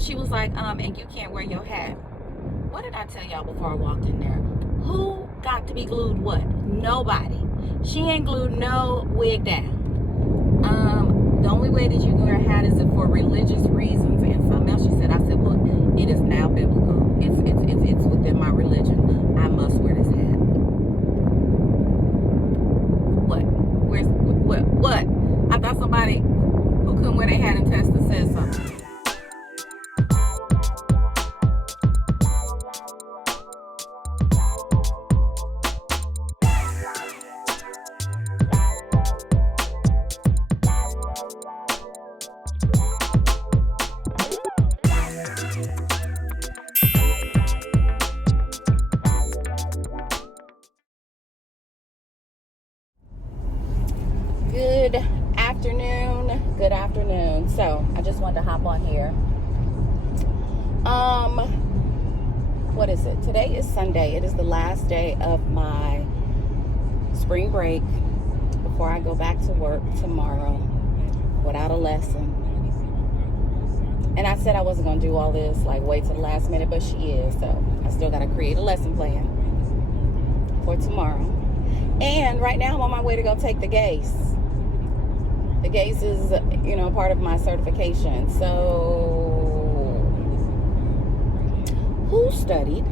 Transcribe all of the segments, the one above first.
she was like, and you can't wear your hat. What did I tell y'all before I walked in there? Who got to be glued what? Nobody. She ain't glued no wig down. The only way that you can wear a hat is for religious reasons and something else. She said, I said, well, it is now biblical. It's within my religion. I must wear this hat. What? I thought somebody who couldn't wear their hat and Tesla said something. Good afternoon. So I just wanted to hop on here. What is it? Today is Sunday. It is the last day of my spring break before I go back to work tomorrow without a lesson. And I said I wasn't going to do all this, like wait till the last minute, but she is. So I still got to create a lesson plan for tomorrow. And right now I'm on my way to go take the Gace. The Gace is, part of my certification. So, who studied?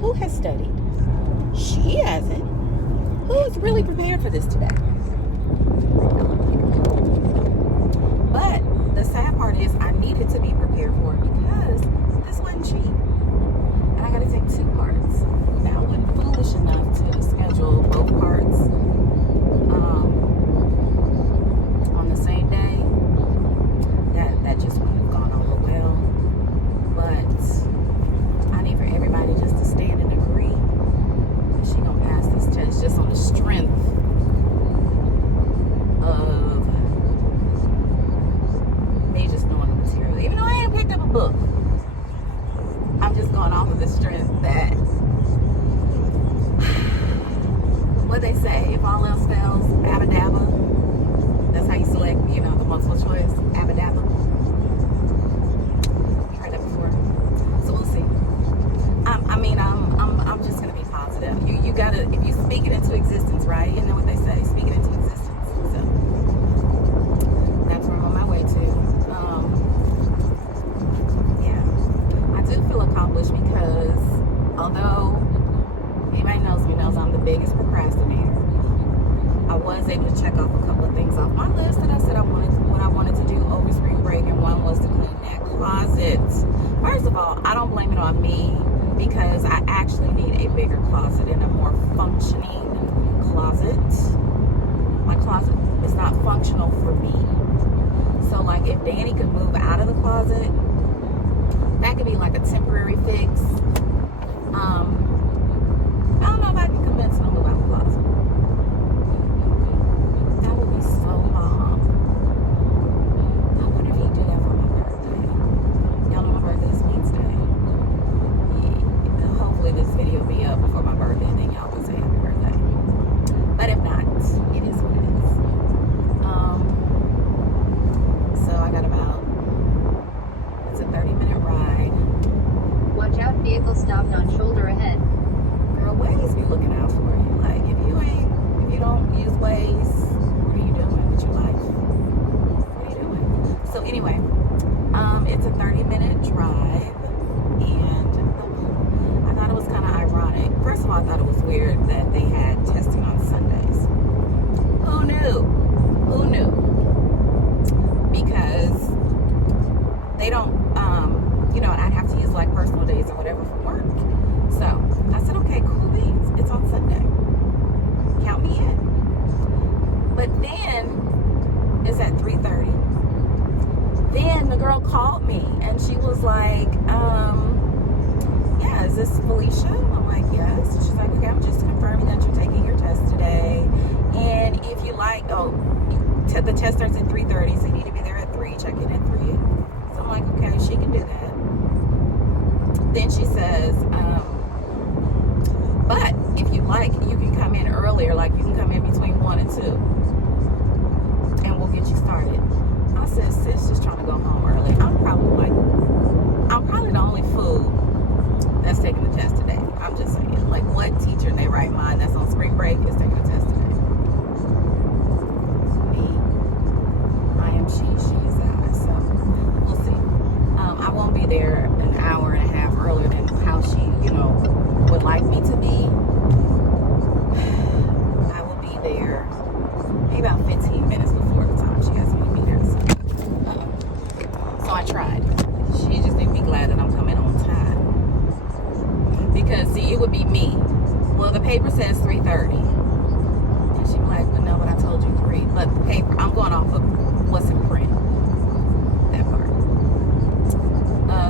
Who has studied? She hasn't. Who is really prepared for this today? But the sad part is I needed to be prepared for it because this wasn't cheap. And I got to take 2 parts. Now I wasn't foolish enough to schedule both parts on the same day. That just wouldn't have gone over well. But I need for everybody just to stand and agree that she gonna pass this test just on the strength of me just knowing the material. Even though I ain't picked up a book, I'm just going off of the strength that what they say, if all else fails, abadabba. That's how you select, the multiple choice, abadabba. You heard that before? So we'll see. I'm just gonna be positive. You gotta, if you speak it into existence, right? You know what they say, speak it into existence. So that's where I'm on my way to. Yeah, I do feel accomplished because although anybody knows me knows I'm the biggest procrastinator, I was able to check off a couple of things off my list that I said I wanted to do over spring break, and one was to clean that closet. First of all, I don't blame it on me because I actually need a bigger closet and a more functioning closet. My closet is not functional for me. So like if Danny could move out of the closet, that could be like a temporary fix. I don't know if I can convince him to move out of the closet. That would be so bomb. I wonder if he'd do that for my birthday. Y'all know my birthday is Wednesday. Yeah, hopefully this video will be up before my birthday and then y'all can say happy birthday. But if not, it is what it is. So I got it's a 30-minute ride. Watch out, vehicle stopped on shoulder ahead. Girl, Waze be looking out for you. Like if you don't use Waze, what are you doing with your life? What are you doing? So anyway, it's a 30-minute drive, and I thought it was kind of ironic. First of all, I thought it was weird that they had testing on Sundays. Who knew? Because they don't, I'd have to use like personal days or whatever for work. So I said, okay, cool beans. It's on Sunday. Count me in. But then it's at 3:30. Then the girl called me and she was like, yeah, is this Felicia? I'm like, yes. She's like, okay, I'm just confirming that you're taking your test today. And if you like, the test starts at 3:30, so you need to be there at 3, check in at 3. So I'm like, okay, she can do that. Then she says, but if you like, you can come in earlier, like you can come in between 1 and 2. And we'll get you started. I said, sis, just trying to go home early. I'm I won't be there an hour and a half earlier than how she, would like me to be. I will be there maybe about 15 minutes before the time she has me to be there. So I tried. She just didn't be glad that I'm coming on time. Because, see, it would be me. Well, the paper says 3:30. And she'd be like, well, no, but I told you 3. But the paper, I'm going off of what's in print. That part.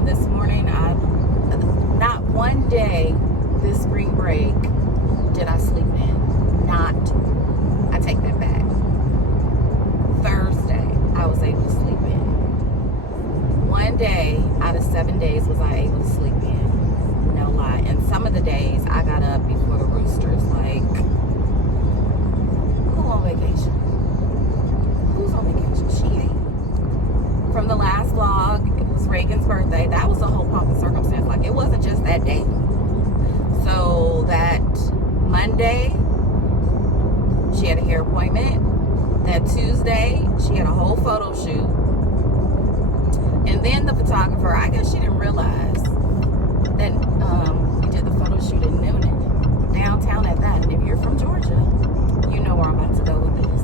This morning, not one day this spring break did I sleep in. I take that back. Thursday, I was able to sleep in. One day out of 7 days was I able to sleep in. No lie. And some of the days I got up before the roosters. Like, who on vacation? Who's on vacation? She ain't. From the last vlog, it was Reagan's birthday. That was a whole pomp and circumstance. Like, it wasn't just that day. So that Monday, she had a hair appointment. That Tuesday, she had a whole photo shoot. And then the photographer, I guess she didn't realize that we did the photo shoot in Noonan, downtown at that. And if you're from Georgia, you know where I'm about to go with this.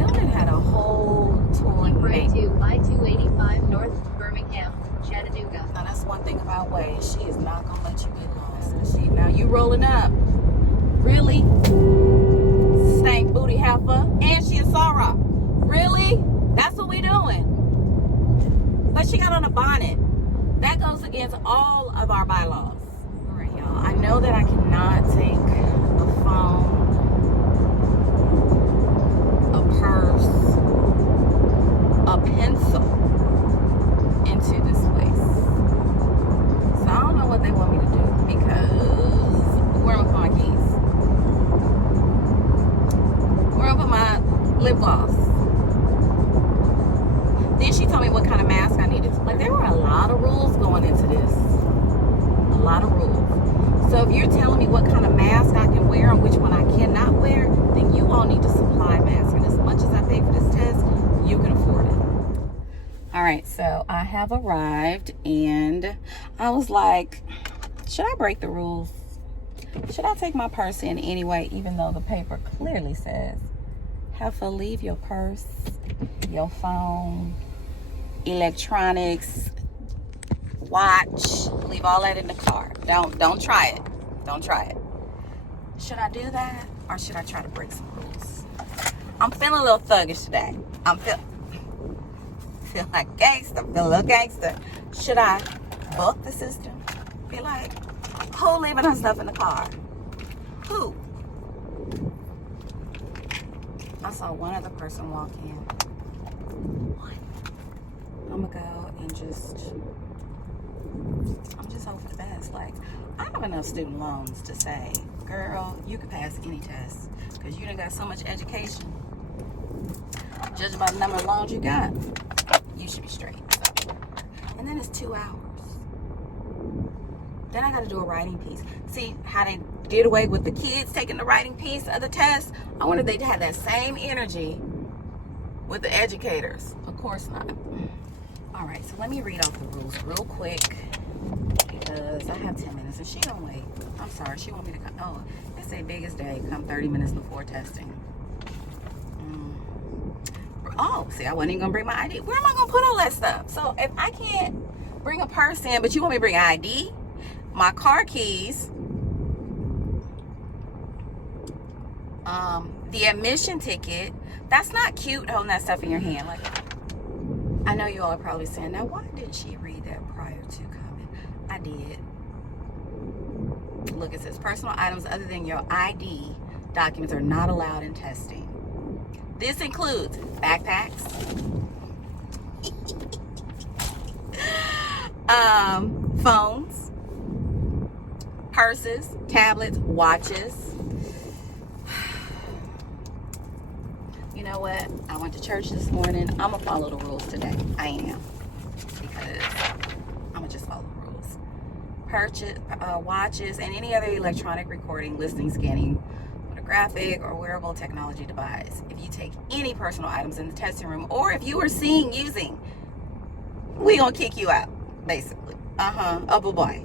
Noonan had a whole tooling Right to I-285 North Birmingham, Chattanooga. Now that's one thing about Waze. She is not gonna let you get lost. Now you rolling up, really? Stank booty heifer, and she a Sarah. Really? That's what we doing? But she got on a bonnet. That goes against all of our bylaws. All right, y'all. I know that I cannot take a phone, a purse, a pencil into this place. So I don't know what they want me to do because where am I put my keys? Where am I put my lip gloss? Then she told me what kind of mask I needed. Like, there were a lot of rules going into this. A lot of rules. So if you're telling me what kind of mask I can wear and which one I cannot wear, then you all need to supply masks. And as much as I pay for this test, you can afford it. All right, so I have arrived and I was like, should I break the rules? Should I take my purse in anyway, even though the paper clearly says, have to leave your purse, your phone, electronics, watch, leave all that in the car. Don't try it. Don't try it. Should I do that or should I try to break some rules? I'm feeling a little thuggish today. Feel like gangster. Feel a little gangster. Should I buck the system? Be like, who leaving her stuff in the car? Who? I saw one other person walk in. One. I'm gonna go and I'm just hoping for the best. Like, I have enough student loans to say, girl, you can pass any test because you done got so much education. Judging by the number of loans you got, you should be straight. So. And then it's 2 hours. Then I got to do a writing piece. See how they did away with the kids taking the writing piece of the test? I wonder if they'd have that same energy with the educators. Of course not. All right, so let me read off the rules real quick because I have 10 minutes and she don't wait. I'm sorry, she want me to come. Oh, it's a biggest day. Come 30 minutes before testing. Oh, see, I wasn't even gonna bring my ID. Where am I gonna put all that stuff? So if I can't bring a purse in, but you want me to bring ID, my car keys, the admission ticket, that's not cute holding that stuff in your hand. Like, I know you all are probably saying, now why didn't she read that prior to coming? I did. Look, it says personal items other than your ID documents are not allowed in testing. This includes backpacks, phones, purses, tablets, watches. You know what? I went to church this morning. I'm going to follow the rules today. I am. Because I'm going to just follow the rules. Purchase, watches, and any other electronic recording, listening, scanning, graphic or wearable technology device. If you take any personal items in the testing room or if you are seen using, we gonna kick you out. basically. Of a boy.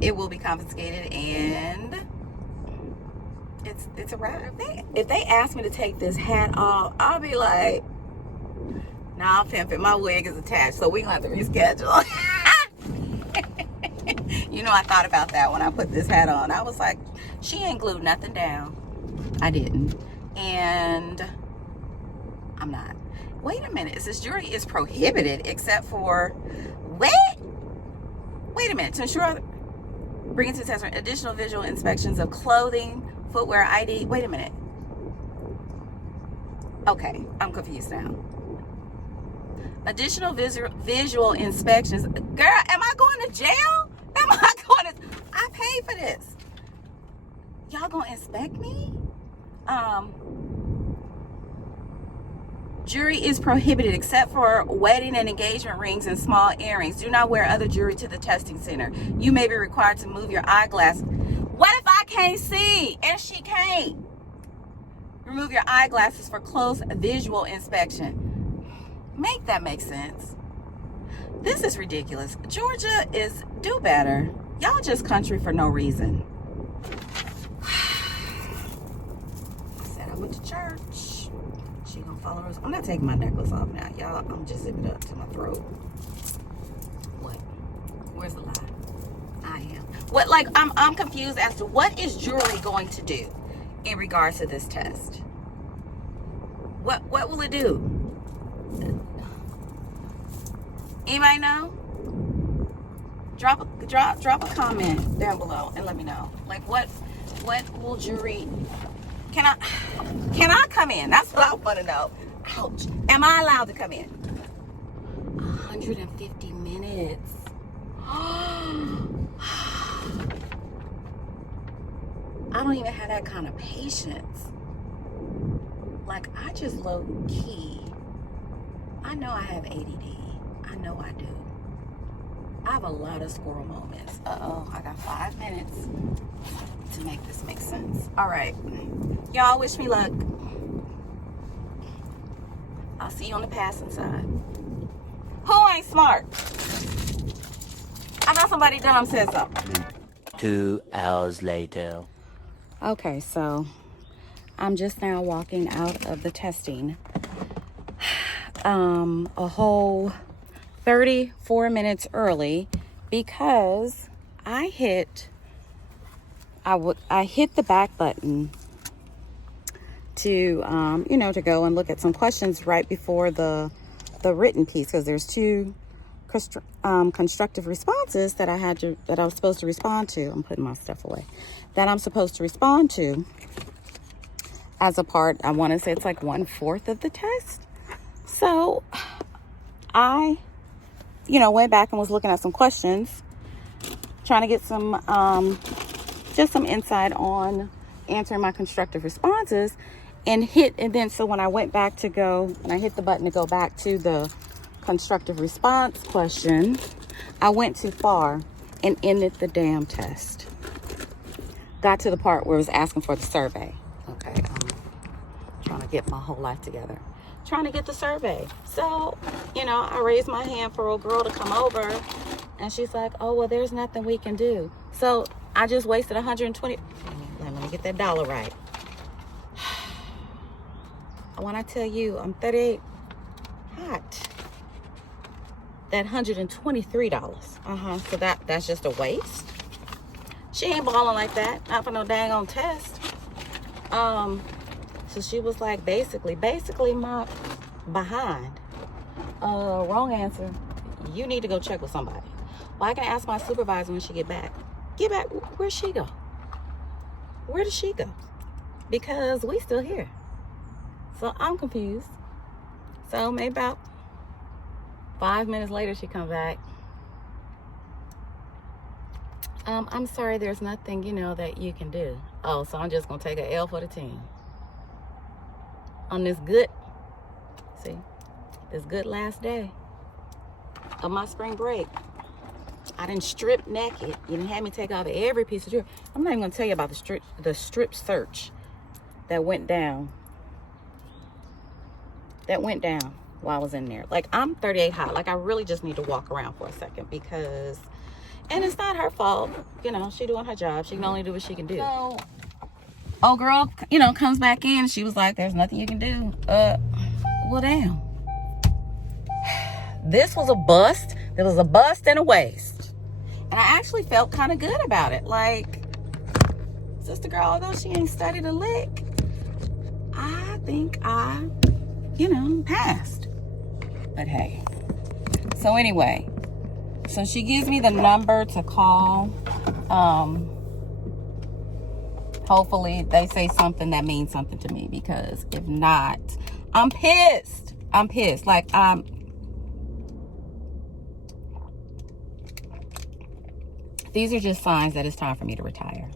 It will be confiscated, and it's a wrap. If they ask me to take this hat off, I'll be like, nah, I'm pimping. My wig is attached, so we're gonna have to reschedule. You know, I thought about that when I put this hat on. I was like, she ain't glued nothing down. I didn't. And I'm not. Wait a minute. It says jewelry is prohibited except for, wait a minute. To ensure bringing to the test additional visual inspections of clothing, footwear, ID. Wait a minute. Okay, I'm confused now. Additional visual inspections. Girl, am I going to jail? Am I going to? I paid for this. Y'all gonna inspect me? Jewelry is prohibited except for wedding and engagement rings and small earrings. Do not wear other jewelry to the testing center. You may be required to move your eyeglasses. What if I can't see and she can't? Remove your eyeglasses for close visual inspection. Make that make sense. This is ridiculous. Georgia is do better. Y'all just country for no reason. I said I went to church. She gonna follow us. I'm not taking my necklace off now, y'all. I'm just zipping it up to my throat. What? Where's the lie? I am. What? Like I'm confused as to what is jewelry going to do in regards to this test. What will it do? Anybody know? Drop a comment down below and let me know. Like what will jewelry? Can I come in? That's what I want to know. Ouch. Am I allowed to come in? 150 minutes. I don't even have that kind of patience. Like, I just low key. I know I have ADD. I know I do. I have a lot of squirrel moments. Uh-oh, I got 5 minutes to make this make sense. All right. Y'all wish me luck. I'll see you on the passing side. Who ain't smart? I know somebody dumb said something. 2 hours later. Okay, so I'm just now walking out of the testing. A whole 34 minutes early because I hit the back button to to go and look at some questions right before the written piece, because there's 2 constructive responses that I was supposed to respond to. I'm putting my stuff away. That I'm supposed to respond to as a part. I want to say it's like 1/4 of the test. So I went back and was looking at some questions, trying to get some just some insight on answering my constructive responses, and then so when I went back to go and I hit the button to go back to the constructive response question, I went too far and ended the damn test. Got to the part where it was asking for the survey. Okay, trying to get my whole life together. Trying to get the survey. So, I raised my hand for a girl to come over, and she's like, oh, well, there's nothing we can do. So I just wasted 120. Let me get that dollar right. When I tell you I'm 38 hot, that $123. So that's just a waste. She ain't balling like that. Not for no dang on test. So she was like, basically my behind. Wrong answer. You need to go check with somebody. Well, I can ask my supervisor when she get back. Where'd she go? Where did she go? Because we still here. So I'm confused. So maybe about 5 minutes later, she come back. I'm sorry, there's nothing, that you can do. Oh, so I'm just going to take an L for the team. On this good last day of my spring break. I didn't strip naked. You didn't have me take off every piece of jewelry. I'm not even going to tell you about the strip search that went down. while I was in there. Like, I'm 38 hot. Like, I really just need to walk around for a second because, and it's not her fault. You know, she doing her job. She can only do what she can do. So, old girl, you know, comes back in. She was like, there's nothing you can do. Well, damn. This was a bust. There was a bust and a waste. And I actually felt kind of good about it. Like, sister girl, although she ain't studied a lick, I think I, you know, passed. But hey. So anyway, so she gives me the number to call. Hopefully they say something that means something to me, because if not, I'm pissed. I'm pissed. Like, these are just signs that it's time for me to retire.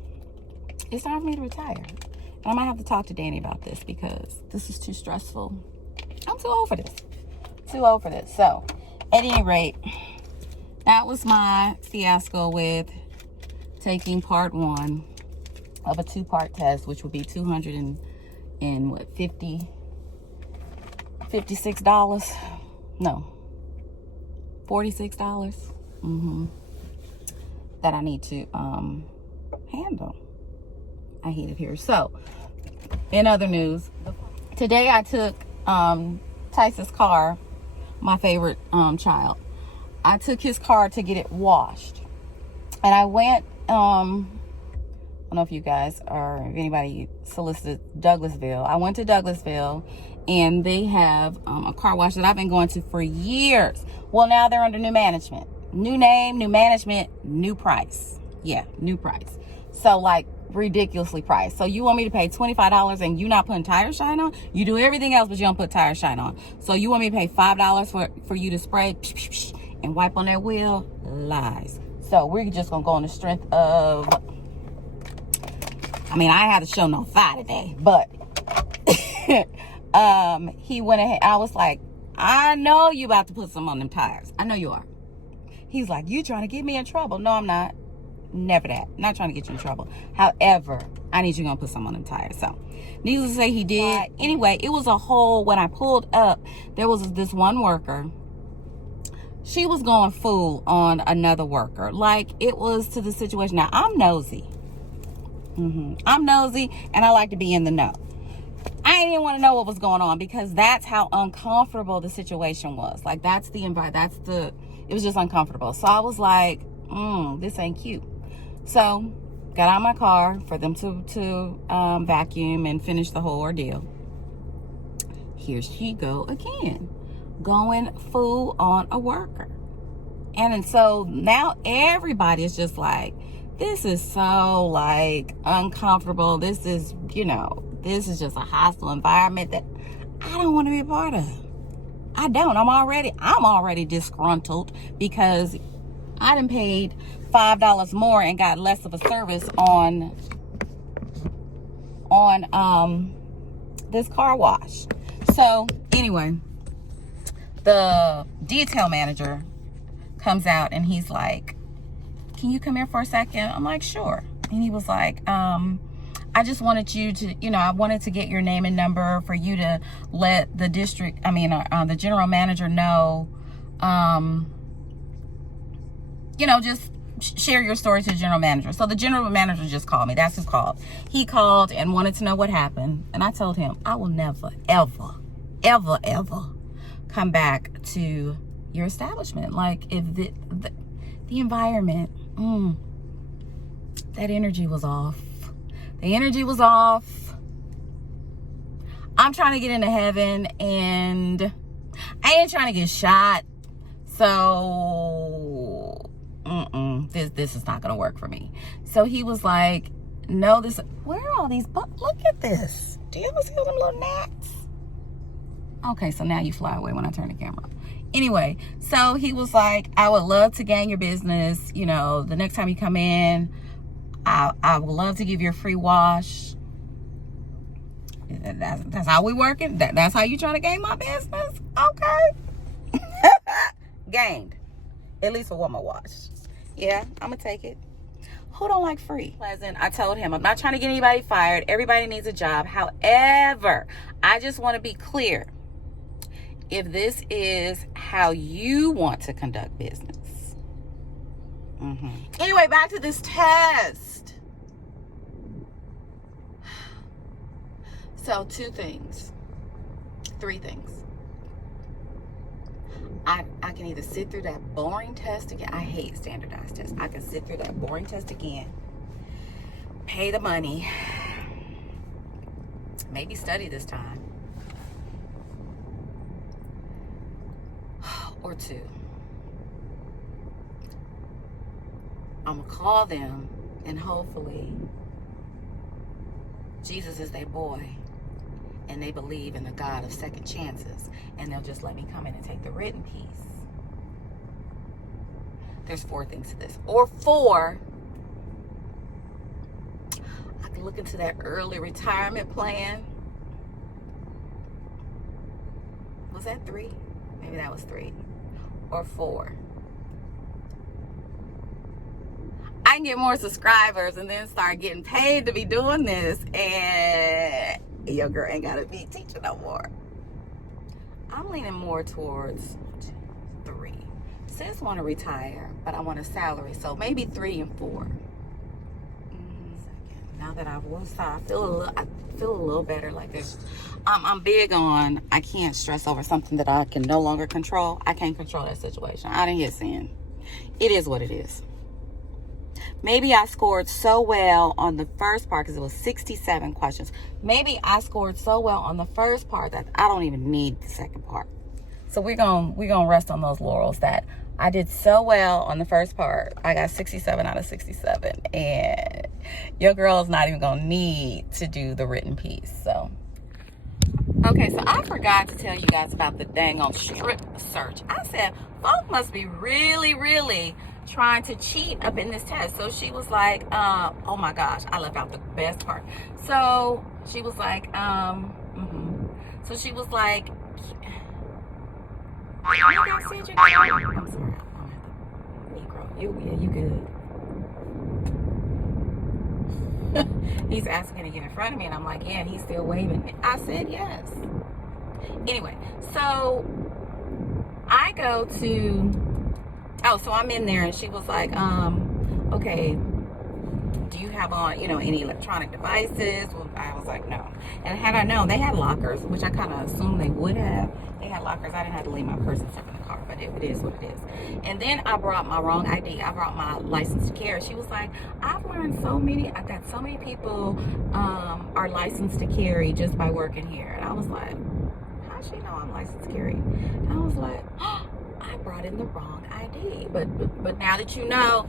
It's time for me to retire. And I might have to talk to Danny about this because this is too stressful. I'm too old for this. Too old for this. So, at any rate, that was my fiasco with taking part 1 of a 2-part test, which would be $256. No, $46. That I need to handle. I hate it here. So, in other news, today I took Tyson's car, my favorite child. I took his car to get it washed, and I went. I don't know if you guys or if anybody solicited Douglasville. I went to Douglasville, and they have a car wash that I've been going to for years. Well, now they're under new management. New name, new management, new price. Yeah, new price. So, like, ridiculously priced. So you want me to pay $25 and you not putting tire shine on? You do everything else, but you don't put tire shine on. So you want me to pay $5 for you to spray and wipe on that wheel? Lies. So we're just gonna go on the strength of, I mean, I had to show no fire today, but he went ahead. I was like, I know you about to put some on them tires. I know you are. He's like, you trying to get me in trouble? No, I'm not. Never that. Not trying to get you in trouble. However, I need you gonna put some on them tires. So, needless to say, he did. Anyway, it was a whole, when I pulled up, there was this one worker. She was going fool on another worker. Like, it was to the situation. Now, I'm nosy. I'm nosy, and I like to be in the know. I didn't want to know what was going on because that's how uncomfortable the situation was. Like, that's the environment. It was just uncomfortable. So I was like, this ain't cute. So got out of my car for them to vacuum and finish the whole ordeal. Here she go again, going fool on a worker. And so now everybody is just like, this is so, like, uncomfortable. This is, you know, this is just a hostile environment that I don't want to be a part of. I don't. I'm already disgruntled because I done paid $5 more and got less of a service on this car wash. So anyway, the detail manager comes out and he's like, can you come here for a second? I'm like, sure. And he was like, I just wanted you to, you know, I wanted to get your name and number for you to let the district, the general manager know, you know, just share your story to the general manager. So the general manager just called me. That's who called. He called and wanted to know what happened. And I told him, I will never, ever, ever, ever come back to your establishment. Like, if the environment, that energy was off. The energy was off. I'm trying to get into heaven and I ain't trying to get shot. So, this is not going to work for me. So he was like, no, where are all these, look at this. Do you ever see them little gnats? Okay, so now you fly away when I turn the camera. Anyway, so he was like, I would love to gain your business. You know, the next time you come in, I would love to give you a free wash. That's how we working? That's how you trying to gain my business? Okay. Gained. At least for one more wash. Yeah, I'm going to take it. Who don't like free? Pleasant. I told him, I'm not trying to get anybody fired. Everybody needs a job. However, I just want to be clear. if this is how you want to conduct business. Anyway, back to this test. So 3 things. I can either sit through that boring test again. I hate standardized tests. I can sit through that boring test again, pay the money, maybe study this time, or 2, I'm gonna call them and hopefully Jesus is their boy and they believe in the God of second chances and they'll just let me come in and take the written piece. There's 4 things to this. Or 4, I can look into that early retirement plan. Was that 3? Maybe that was 3. Or 4. I can get more subscribers and then start getting paid to be doing this, and your girl ain't gotta be teaching no more. I'm leaning more towards 3. Sis want to retire, but I want a salary, so maybe 3 and 4. Now that I've woosah, I feel a little better. Like this, I'm big on I can't stress over something that I can no longer control. I can't control that situation. I didn't hit sin. It is what it is. Maybe I scored so well on the first part because it was 67 questions. Maybe I scored so well on the first part that I don't even need the second part. So we're gonna rest on those laurels that I did so well on the first part. I got 67 out of 67, and your girl is not even gonna need to do the written piece. So okay, so I forgot to tell you guys about the dang on strip search. I said folk must be really trying to cheat up in this test. So she was like, oh my gosh, I left out the best part. So she was like, so she was like, I'm sorry, I don't have the Negro. You good. He's asking to get in front of me, and I'm like, yeah, and he's still waving. I said yes. Anyway, so I go to, so I'm in there, and she was like, okay, do you have on, any electronic devices? Well, I was like, no. And had I known, they had lockers, which I kind of assumed they would have. They had lockers. I didn't have to leave my purse and stuff in the car, but it is what it is. And then I brought my wrong ID. I brought my license to carry. She was like, I've learned that so many people are licensed to carry just by working here. And I was like, how she know I'm licensed to carry? And I was like, oh, I brought in the wrong ID. But now that you know,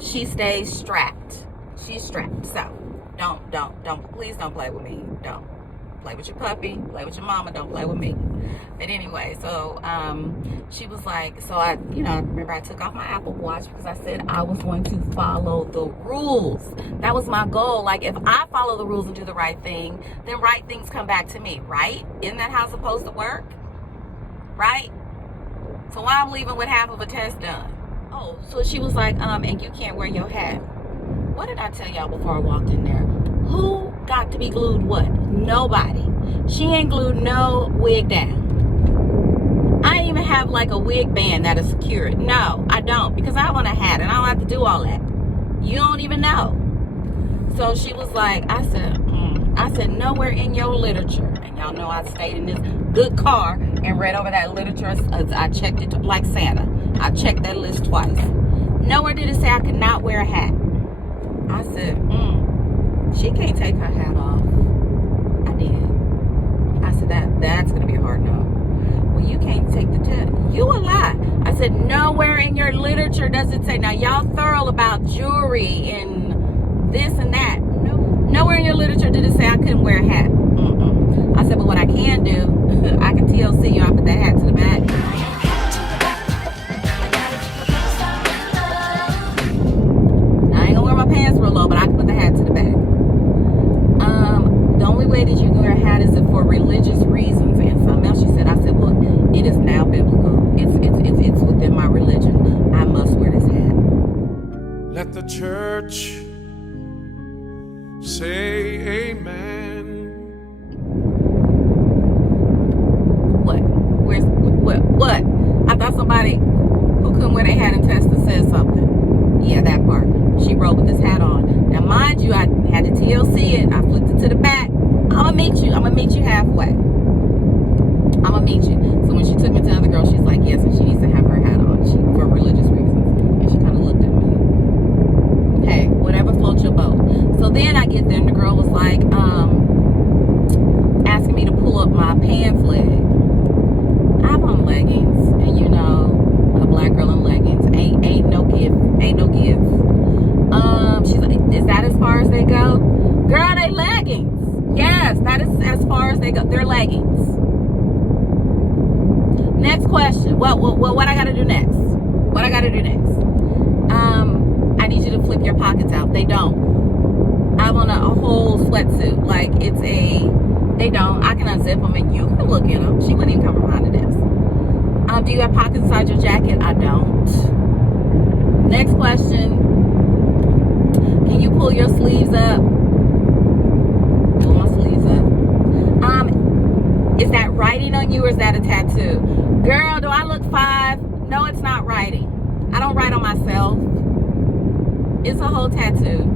she stays strapped. She's strapped. So please don't play with me. Don't play with your puppy, play with your mama, don't play with me. But anyway, so she was like, so I remember I took off my Apple Watch because I said I was going to follow the rules. That was my goal. Like, if I follow the rules and do the right thing, then right things come back to me, right? Isn't that how it's supposed to work? Right? So why I'm leaving with half of a test done? Oh, so she was like, and you can't wear your hat. What did I tell y'all before I walked in there? Who got to be glued what? Nobody. She ain't glued no wig down. I ain't even have like a wig band that is secured. No, I don't, because I want a hat and I don't have to do all that. You don't even know. So she was like, I said, nowhere in your literature. And y'all know I stayed in this good car and read over that literature. I checked it like Santa. I checked that list twice. Nowhere did it say I could not wear a hat. I said, she can't take her hat off. I did. I said, that's going to be a hard no. Well, you can't take the test. You a lie. I said, nowhere in your literature does it say. Now, y'all thorough about jewelry and this and that. No, nowhere in your literature did it say I couldn't wear a hat. I said, but what I can do, I can TLC you. I put that hat to the back. I ain't gonna wear my pants real low, but I can put the hat to the back. The only way that you can wear a hat is for religious reasons and something else. She said, I said, well, it is now biblical. It's within my religion. I must wear this hat. Let the church say amen. Yeah, that part. She rode with this hat on. Now, mind you, I had to TLC it. I flipped it to the back. I'm gonna meet you halfway. I'm gonna meet you. So when she took me to the other girl, she's like, yes, and she needs to have her hat on for religious reasons. And she kind of looked at me. Hey, whatever floats your boat. So then I get there, and the girl was like, asking me to pull up my pants leg. I have on leggings, and you know, a black girl in leggings ain't no give. She's like, is that as far as they go? Girl, they leggings. Yes, that is as far as they go. They're leggings. Next question. What I gotta do next? What I gotta do next? I need you to flip your pockets out. They don't. I'm on a whole sweatsuit. Like they don't. I can unzip them and you can look in them. She wouldn't even come around to this. Do you have pockets inside your jacket? I don't. Next question. Can you pull your sleeves up? Pull my sleeves up. Is that writing on you or is that a tattoo? Girl, do I look 5? No, it's not writing. I don't write on myself. It's a whole tattoo.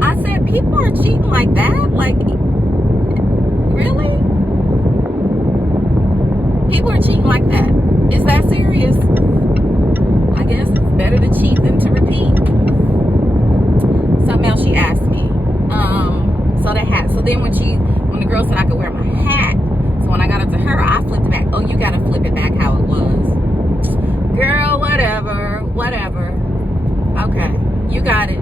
I said, people are cheating like that? Like, really? People are cheating like that. Is that serious? I guess it's better to cheat than to repeat. Something else she asked me. So the hat. So then when the girl said I could wear my hat, so when I got up to her, I flipped it back. Oh, you gotta flip it back how it was. Girl, whatever. Okay. You got it.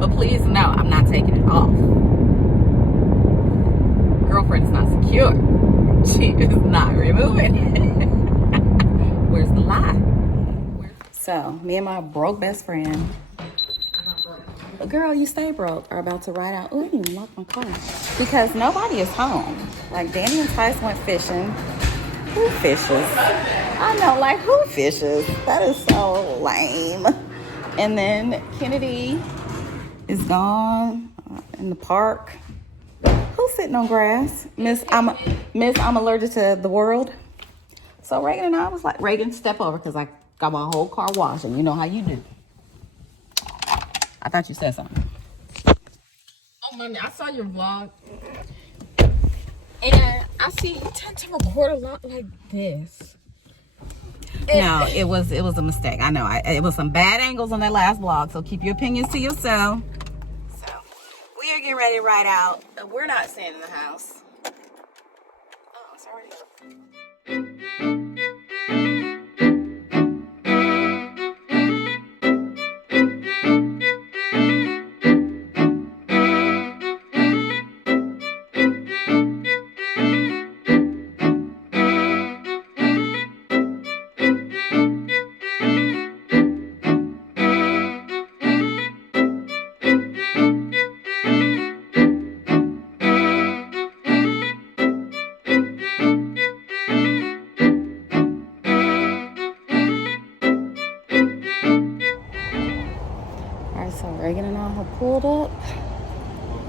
But please no, I'm not taking it off. Girlfriend is not secure. She is not removing it. Where's the lie? So, me and my broke best friend, girl, you stay broke, are about to ride out. Oh, I didn't even lock my car. Because nobody is home. Like, Danny and Tice went fishing. Who fishes? I know, like, who fishes? That is so lame. And then Kennedy is gone in the park. Who's sitting on grass? Miss, I'm allergic to the world. So Reagan and I was like, Reagan, step over because I got my whole car washed and you know how you do. I thought you said something. Oh, mommy, I saw your vlog. And I see you tend to record a lot like this. No, it was a mistake. I know. It was some bad angles on that last vlog, so keep your opinions to yourself. So, we are getting ready to ride out. We're not staying in the house. Oh, sorry. So Reagan and I have pulled up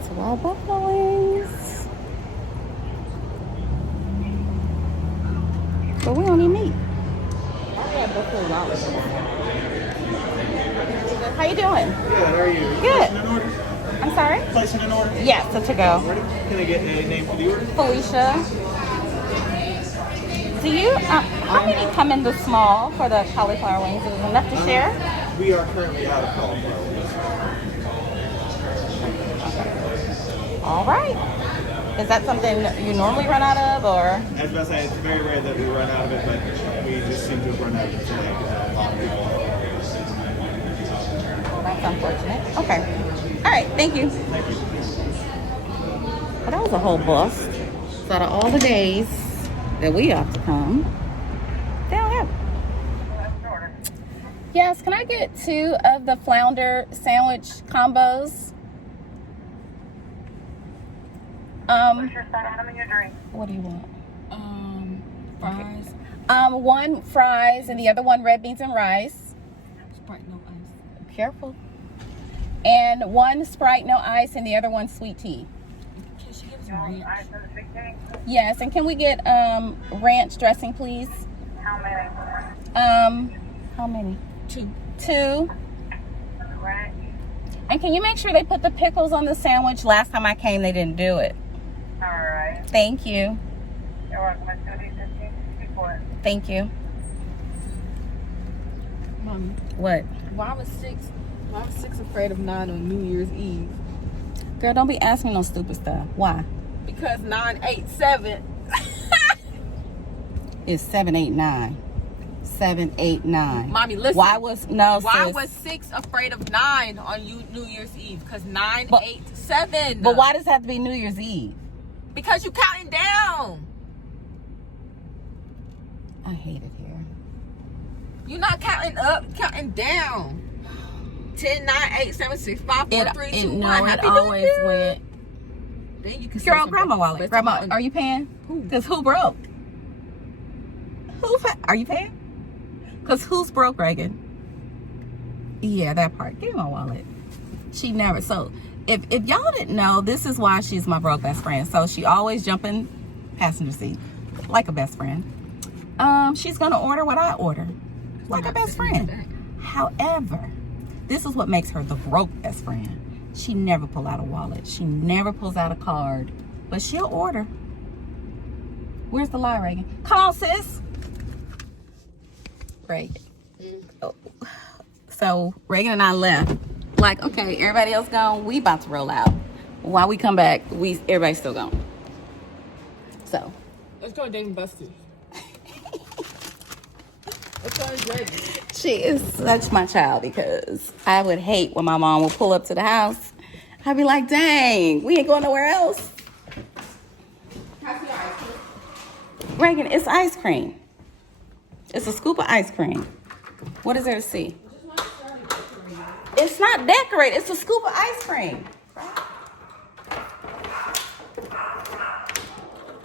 to Wild Buffalo Wings. But we don't even meet. How you doing? Good, how are you? Good. Placing an order? I'm sorry? Placing an order? Yes, a to-go. Ready? Can I get a name for the order? Felicia. Do you, how many come in the small for the cauliflower wings? Is it enough to share? We are currently out of cauliflower. All right. Is that something you normally run out of, or? I was about to say, it's very rare that we run out of it, but we just seem to have run out of it today because a lot of people. That's unfortunate. Okay. All right. Thank you. Thank you. Well, that was a whole bust. So out of all the days that we have to come, they don't have it. Yes, can I get 2 of the flounder sandwich combos? What's your side item and your drink? What do you want? Fries. 1 fries and the other 1 red beans and rice. Sprite, no ice. Careful. And 1 Sprite, no ice, and the other 1 sweet tea. Can she give us No ranch? ice and the sweet tea? Yes, and can we get ranch dressing, please? How many? How many? 2. 2. Correct. And can you make sure they put the pickles on the sandwich? Last time I came, they didn't do it. All right. Thank you. You're welcome. It's going to be 1564. Thank you. Mommy, What? why was 6 afraid of 9 on New Year's Eve? Girl, don't be asking me no stupid stuff. Why? Because 987. It's 789. 789. Mommy, listen. Why was sis. 6 afraid of 9 on New Year's Eve? Because 987. But why does it have to be New Year's Eve? Because you counting down. I hate it here. You're not counting up, counting down. 10, 9, 8, 7, 6, 5, 4, 3, 2, 1. No, it Happy always New Year. went. Then you can Girl, grab my wallet. Grandma, are you paying? Because who broke? Are you paying? Because who's broke, Reagan? Yeah, that part. Give me my wallet. She never. So, if y'all didn't know, this is why she's my broke best friend. So, she always jump in passenger seat like a best friend. She's going to order what I order like a best friend. However, this is what makes her the broke best friend. She never pull out a wallet. She never pulls out a card. But she'll order. Where's the lie, Reagan? Come on, sis. Reagan. Oh. So Reagan and I left. Like, okay, everybody else gone. We about to roll out. While we come back, everybody's still gone. So. Let's go to Dave and Buster's. Let's go to Reagan. She is such my child because I would hate when my mom would pull up to the house. I'd be like, dang, we ain't going nowhere else. Reagan, it's ice cream. It's a scoop of ice cream. What is there to see? It's not decorated. It's a scoop of ice cream.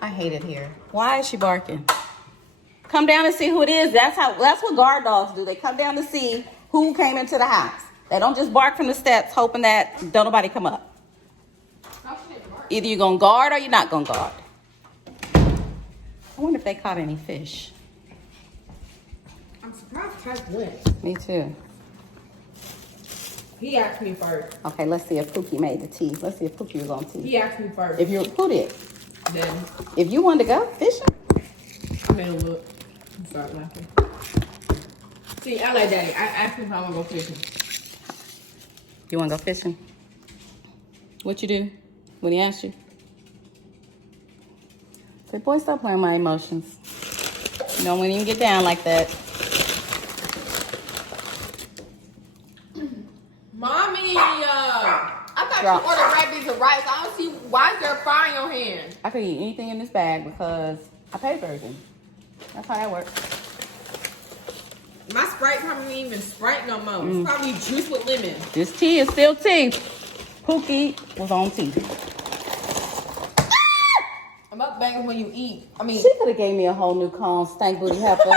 I hate it here. Why is she barking? Come down and see who it is. That's what guard dogs do. They come down to see who came into the house. They don't just bark from the steps hoping that don't nobody come up. Either you're going to guard or you're not going to guard. I wonder if they caught any fish. I'm surprised Type went. Me too. He asked me first. Okay, let's see if Pookie made the tea. Let's see if Pookie was on tea. He asked me first. Who did? Then If you wanted to go fishing. I made a look. I'm sorry, laughing. See, I like Daddy. I asked him if I want to go fishing. You want to go fishing? What you do when he asked you? Say, boy, stop playing my emotions. You don't even get down like that. Mommy, I thought Drop. you ordered red beans and rice. I don't see why is there a fire in your hand. I could eat anything in this bag because I paid for everything. That's how that works. My Sprite probably ain't even Sprite no more. It's probably juice with lemon. This tea is still tea. Pookie was on tea. I'm up banging when you eat. I mean, She could have gave me a whole new cone, stank booty heifer.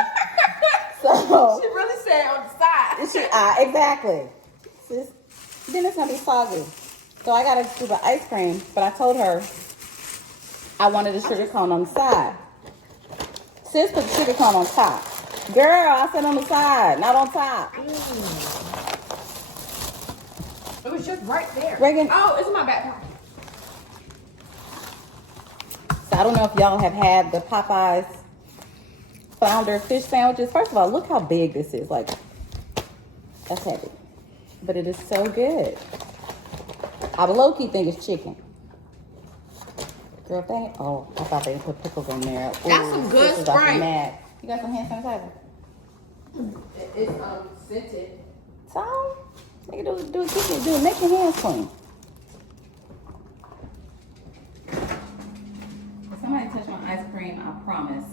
So she really said on the side. exactly. Sis, then it's gonna be soggy. So I got a scoop of ice cream, but I told her I wanted a sugar cone on the side. Sis put the sugar cone on top. Girl, I said on the side, not on top. It was just right there. Reagan. Oh, it's in my back pocket. So I don't know if y'all have had the Popeyes Founder fish sandwiches. First of all, look how big this is. Like, that's heavy. But it is so good. I would low-key think it's chicken. Girl, dang it. Oh, I thought they put pickles on there. That's some good sis is about to be Sprite. mad. You got some hand sanitizer? It's scented. So, nigga, do it. Make your hands clean. If somebody touch my ice cream, I promise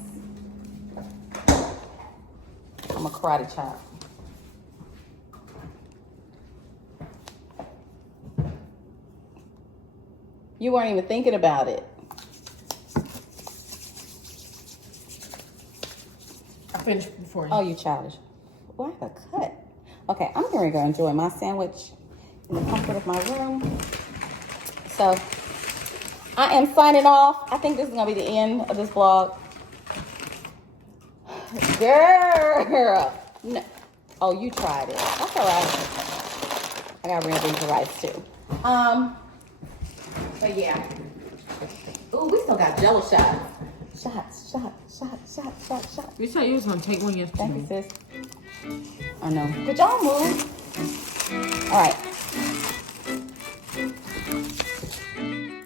I'm a karate chop. You weren't even thinking about it. I finished before you. Oh, you childish. Why the cut? Okay, I'm going to go enjoy my sandwich in the comfort of my room. So, I am signing off. I think this is going to be the end of this vlog. Girl. No. Oh, you tried it. That's all right. I got red beans and rice too. But yeah. Ooh, we still got Jello shots. Shots. You said you was gonna take one yesterday. Thank you, sis. I know. Could y'all move? All right.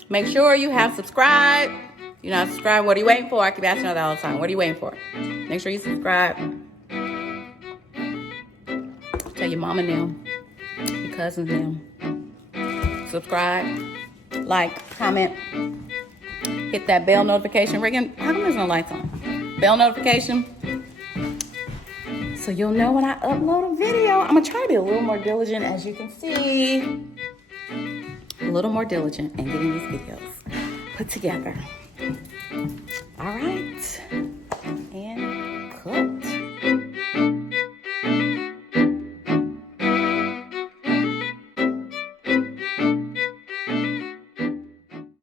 Make sure you have subscribed. You're not subscribed. What are you waiting for? I keep asking you that all the time. What are you waiting for? Make sure you subscribe. Tell your mama them, your cousins them. Subscribe, like, comment, hit that bell notification ringing. How come there's no lights on? Bell notification. So you'll know when I upload a video. I'm gonna try to be a little more diligent, as you can see. A little more diligent in getting these videos put together. All right.